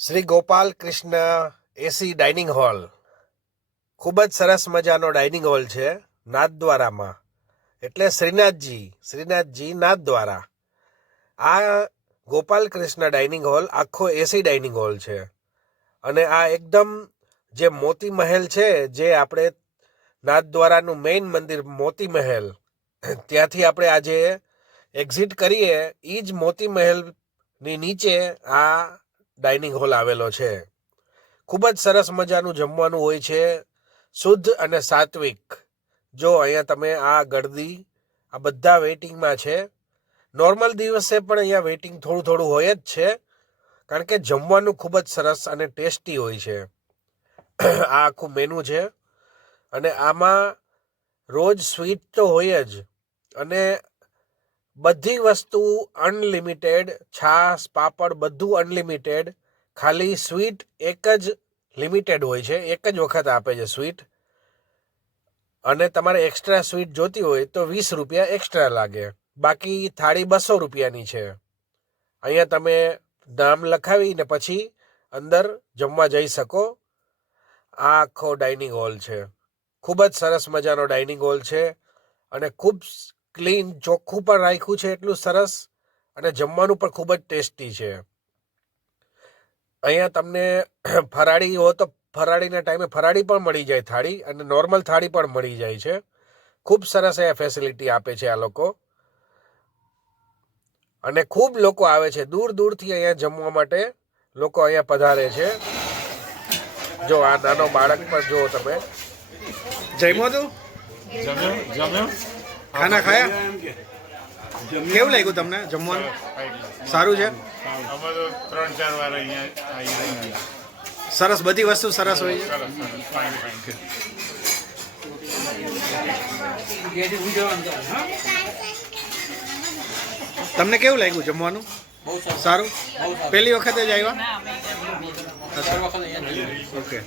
શ્રી ગોપાલ કૃષ્ણ એસી dining hall ખૂબ જ સરસ મજાનો ડાઇનિંગ હોલ છે નાથદ્વારામાં. એટલે શ્રીનાથજી નાથદ્વારા. આ ગોપાલ કૃષ્ણ ડાઇનિંગ હોલ આખો એસી ડાઇનિંગ હોલ છે. અને આ એકદમ જે મોતી મહેલ છે, જે આપણે નાથદ્વારાનું મેઇન મંદિર મોતી મહેલ, ત્યાંથી આપણે આજે એક્ઝિટ કરીએ એ જ મોતી મહેલની નીચે આ ડાઇનિંગ હોલ આવેલો છે. ખૂબ જ સરસ મજાનું જમવાનું હોય છે, શુદ્ધ અને સાત્વિક. જો અહીંયા તમે આ ગળદી આ બધા વેઇટિંગમાં છે. નોર્મલ દિવસે પણ અહીંયા વેઇટિંગ થોડું હોય જ છે, કારણ કે જમવાનું ખૂબ જ સરસ અને ટેસ્ટી હોય છે. આ આખું મેનુ છે અને આમાં રોજ સ્વીટ તો હોય જ, અને બધી વસ્તુ અનલિમિટેડ, છાશ પાપડ બધું અનલિમિટેડ. ખાલી સ્વીટ એક જ લિમિટેડ હોય છે, એક જ વખત આપે છે સ્વીટ. અને તમારે એક્સ્ટ્રા સ્વીટ જોતી હોય તો 20 રૂપિયા એક્સ્ટ્રા લાગે. બાકી થાળી 200 રૂપિયાની છે. અહીંયા તમે નામ લખાવીને પછી અંદર જમવા જઈ શકો. આ આખો ડાઇનિંગ હોલ છે. ખૂબ જ સરસ મજાનો ડાઇનિંગ હોલ છે અને ખૂબ ક્લીન, ચોખ્ખું પણ રાખ્યું છે એટલું સરસ, અને જમવાનું પણ ખૂબ જ ટેસ્ટી છે. અહીંયા તમને ફરાળી હો તો ફરાળીના ટાઈમે ફરાળી પણ મળી જાય થાળી, અને નોર્મલ થાળી પણ મળી જાય છે. ખૂબ સરસ અહીંયા ફેસિલિટી આપે છે આ લોકો. અને ખૂબ લોકો આવે છે, દૂર દૂરથી અહીંયા જમવા માટે લોકો અહીંયા પધારે છે. જો આ નાનો બાળક પણ જો તમે. જમ્યો તું? જમ્યો. ખાના ખાયા? કેવું લાગ્યું તમને જમવાનું? સારું છે? અમે તો 3-4 વાર અહીંયા આવી. સરસ, બધી વસ્તુ સરસ હોય છે. સરસ ફાઇન. તમને કેવું લાગ્યું જમવાનું? સારું. પહેલી વખત જ આવ્યા? ઓકે.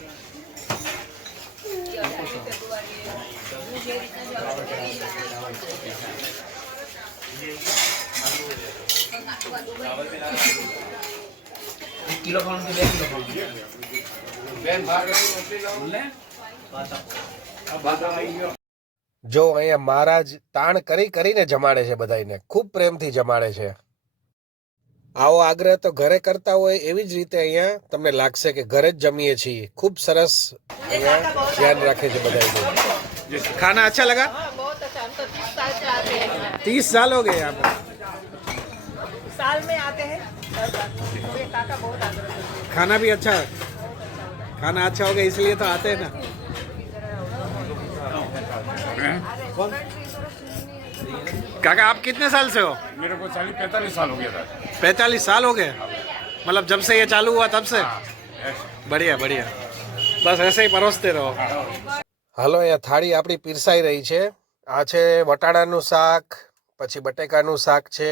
કિલો ખાવાનું કે 2 કિલો ખાવાનું? બેન ભાગ બોલે જો અહીંયા મહારાજ તાણ કરીને જમાડે છે બધાને, ખૂબ પ્રેમથી જમાડે છે. આવો આગ્રહ તો ઘરે કરતા હોય એવી જ રીતે અહીંયા તમને લાગશે કે ઘરે જ જમીએ છીએ. ખૂબ સરસ અહીંયા ધ્યાન રાખે છે બધા. खाना अच्छा लगा? बहुत अच्छा, हम तो 30 साल से आते हैं। 30 साल हो गए यहाँ पर. साल में आते हैं हर बार। तो ये काका बहुत आग्रह करते हैं। खाना भी अच्छा है. खाना अच्छा हो गया इसलिए तो आते हैं ना. काका आप कितने साल से हो? मेरे को 45 साल हो गया था. 45 साल हो गए. मतलब जब से ये चालू हुआ तब से? बढ़िया बढ़िया. बस ऐसे ही परोसते रहो. હાલો, અહીંયા થાળી આપણી પીરસાઈ રહી છે. આ છે વટાણાનું શાક, પછી બટેકાનું શાક છે,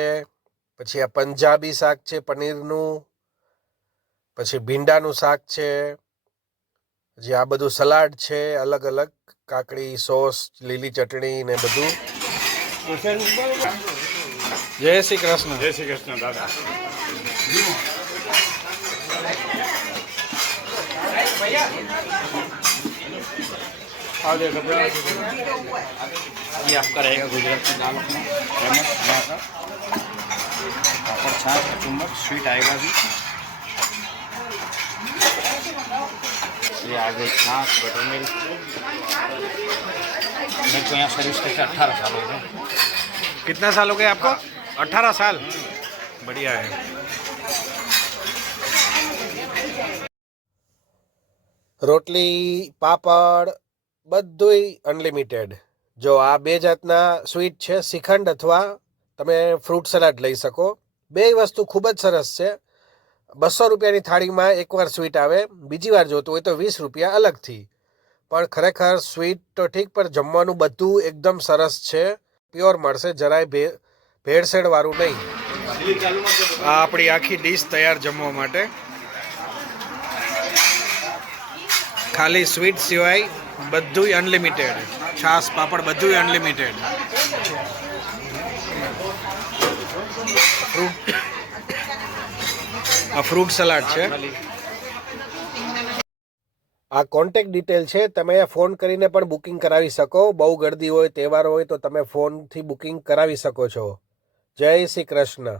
પછી આ પંજાબી શાક છે પનીરનું, પછી ભીંડાનું શાક છે, પછી આ બધું સલાડ છે અલગ અલગ, કાકડી, સોસ, લીલી ચટણી ને બધું. जय श्री कृष्ण. जय श्री कृष्ण दादा. ये आपका रहेगा गुजरात की दाल अपना फेमस यहाँ का. पापड़, छाछ, कचुम्बर, स्वीट आएगा अभी. ये आ गई छाछ, बटर मिल्क. मेरे को यहाँ सर्विस करके 18 साल हो गए. कितना साल हो गए आपको? 18 साल. बढ़िया है. રોટલી, પાપડ બધુંય અનલિમિટેડ. જો આ 2 જાતના સ્વીટ છે, શ્રીખંડ અથવા તમે ફ્રૂટ સલાડ લઈ શકો. 2 વસ્તુ ખૂબ જ સરસ છે. 200 રૂપિયાની થાળીમાં એકવાર સ્વીટ આવે, બીજી વાર જોતું હોય તો 20 રૂપિયા અલગથી. પણ ખરેખર સ્વીટ તો ઠીક, પણ જમવાનું બધું એકદમ સરસ છે, પ્યોર મળશે, જરાય ભેળસેળવાળું નહીં. આ આપણી આખી ડીશ તૈયાર જમવા માટે. ખાલી સ્વીટ સિવાય બધુંય અનલિમિટેડ. છાશ, પાપડ બધુંય અનલિમિટેડ. આ ફ્રૂટ સલાડ છે. આ કોન્ટેક્ટ ડિટેલ છે, તમે ફોન કરીને પણ બુકિંગ કરાવી શકો. બહુ ગર્દી હોય, તહેવાર હોય તો તમે ફોનથી બુકિંગ કરાવી શકો છો. જય શ્રી કૃષ્ણ.